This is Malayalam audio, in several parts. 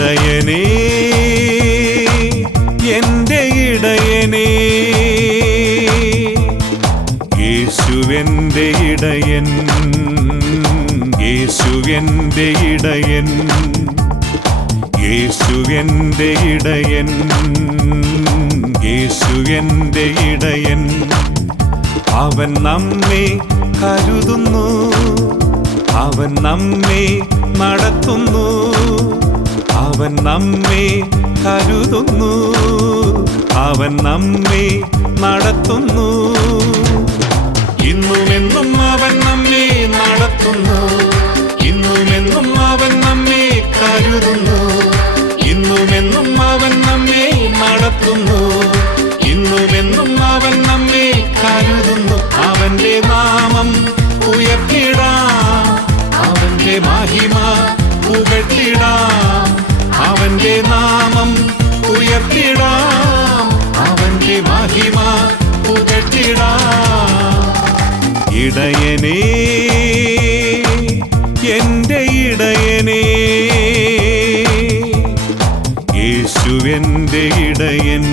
ഇടയനേ എൻ്റെ ഇടയനേ യേശുവെൻ്റെ ഇടയൻ യേശുവെൻ്റെ ഇടയൻ യേശുവെൻ്റെ ഇടയൻ യേശുവെൻ്റെ ഇടയൻ അവൻ നമ്മെ കരുതുന്നു അവൻ നമ്മെ നടത്തുന്നു അവൻ നമ്മെ കരുതുന്നു അവൻ നമ്മെ നടത്തുന്നു ഇന്നുമെന്നും അവൻ നമ്മെ നടത്തുന്നു ഇന്നുമെന്നും അവൻ നമ്മെ കരുതുന്നു ഇന്നുമെന്നും അവൻ നമ്മെ നടത്തുന്നു ഇന്നുമെന്നും അവൻ നമ്മെ കരുതുന്നു അവന്റെ നാമം ഉയർത്തിടാം അവന്റെ മഹിമ പുകഴ്ത്തിടാം അവന്റെ നാമം ഉയർത്തിടാം അവന്റെ മഹിമ പുകഴ്ത്തിടാം ഇടയനേ എൻ്റെ ഇടയനേ യേശുവെൻ്റെ ഇടയൻ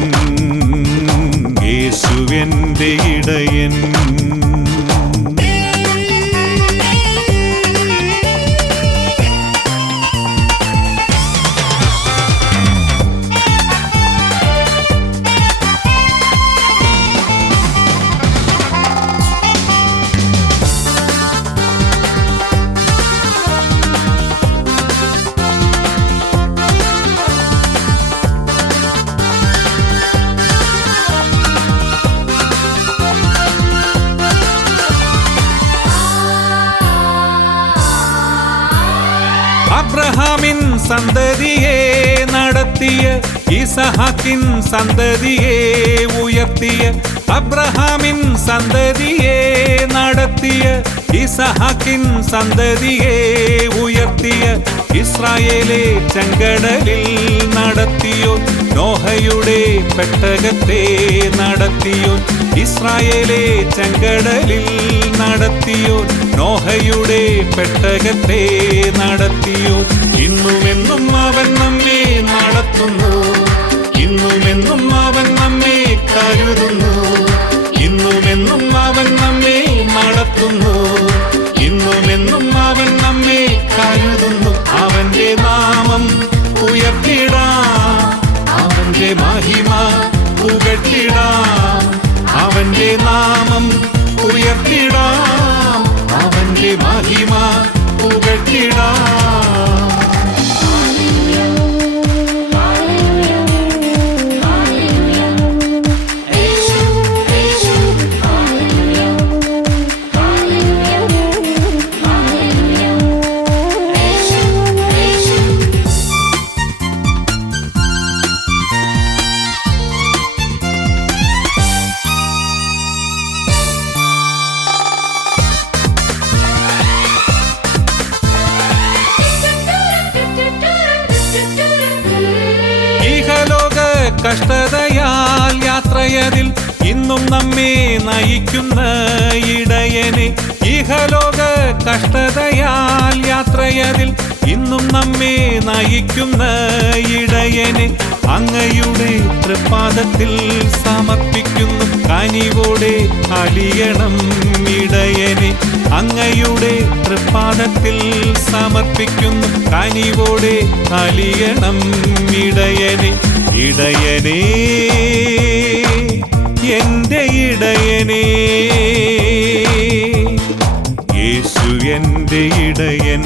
യേശുവെൻ്റെ ഇടയൻ അബ്രഹാമിൻ സന്തതിയെ നടത്തിയ ഇസഹാക്കിൻ സന്തതിയെ ഉയർത്തിയ അബ്രഹാമിൻ സന്തതിയെ നടത്തിയ ഇസഹാക്കിൻ സന്തതിയെ ഉയർത്തിയ ഇസ്രായേലെ ചെങ്കടലിൽ നടത്തിയോ നോഹയുടെ പെട്ടകത്തെ നടത്തിയോ ഇസ്രായേലെ ചെങ്കടലിൽ നടത്തിയോ നോഹയുടെ പെട്ടകത്തെ നടത്തിയോ ഇന്നുമെന്നും അവൻ നമ്മെ നടത്തുന്നു ഇന്നുമെന്നും അവൻ നമ്മെ കരുതുന്നു ഇന്നുമെന്നും അവൻ നമ്മെ നടത്തുന്നു ഇന്നുമെന്നും അവൻ നമ്മെ കരുതുന്നു അവന്റെ നാമം ഉയർത്തിടാം അവന്റെ മഹിമ പുകഴ്ത്തിടാം അവന്റെ നാമം ഉയർത്തിടാം അവന്റെ മഹിമ പുകഴ്ത്തിടാം കഷ്ടതയാൽ യാത്രയതിൽ ഇന്നും നമ്മെ നയിക്കുന്ന ഇടയനെ ഇഹലോക കഷ്ടതയാൽ യാത്രയതിൽ ഇന്നും നമ്മെ നയിക്കുന്ന ഇടയനെ അങ്ങയുടെ തൃപ്പാദത്തിൽ സമർപ്പിക്കുന്നു കനിവോടെ അലിയണം ഇടയനെ അങ്ങയുടെ തൃപ്പാദത്തിൽ സമർപ്പിക്കുന്നു കനിവോടെ അലിയണം ഇടയനെ ഇടയനേ എൻ്റെ ഇടയനേ യേശു എൻ്റെ ഇടയൻ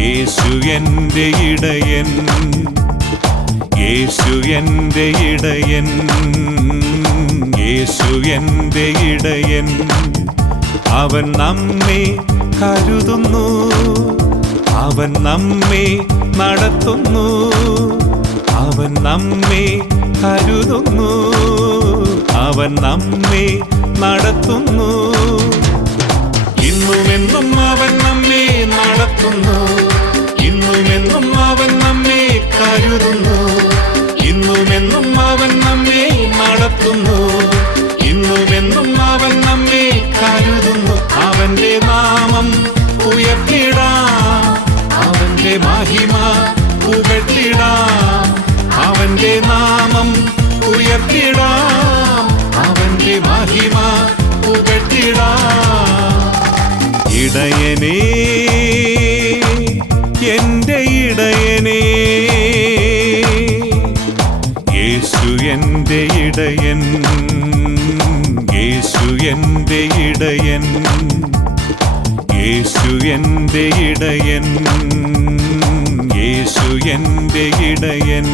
യേശു എൻ്റെ ഇടയൻ യേശു എൻ്റെ ഇടയൻ യേശു എൻ്റെ ഇടയൻ അവൻ നമ്മെ കരുതുന്നു അവൻ നമ്മെ നടത്തുന്നു അവൻ നമ്മെ കരുതുന്നു അവൻ നമ്മെ നടത്തുന്നു ഇന്നുമെന്നും അവൻ നമ്മെ നടത്തുന്നു ഇന്നുമെന്നും അവൻ നമ്മെ കരുതുന്നു ഇന്നുമെന്നും അവൻ നമ്മെ നടത്തുന്നു ഇന്നുമെന്നും അവൻ നമ്മെ കരുതുന്നു അവന്റെ നാമം ഉയർത്തിടാം അവന്റെ മഹിമ ഇടയനേ, എൻ്റെ ഇടയനേ, യേശു എൻ്റെ ഇടയൻ, യേശു എൻ്റെ ഇടയൻ, യേശു എൻ്റെ ഇടയൻ, യേശു എൻ്റെ ഇടയൻ.